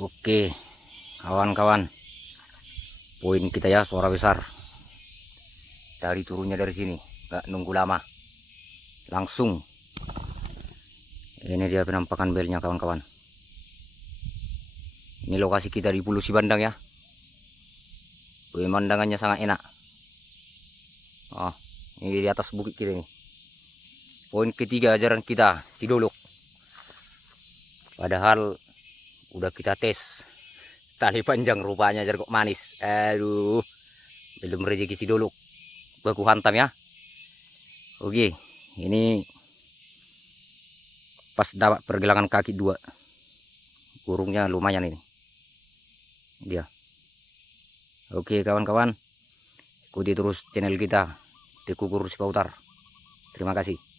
Oke, kawan-kawan, poin kita ya, suara besar. Dari turunnya dari sini, nggak nunggu lama, langsung. Ini dia penampakan belnya, kawan-kawan. Ini lokasi kita di Pulau Sibandang ya. Pemandangannya sangat enak. Oh, ini di atas bukit kita nih. Poin ketiga ajaran kita, Sidolok. Padahal udah kita tes tali panjang, rupanya jeruk manis. Aduh, belum rezeki Sidolok. Baku hantam ya. Oke, ini pas dapat pergelangan kaki 2. Burungnya lumayan ini. Dia. Oke kawan-kawan, ikuti terus channel kita, Teku Guru Sipautar. Terima kasih.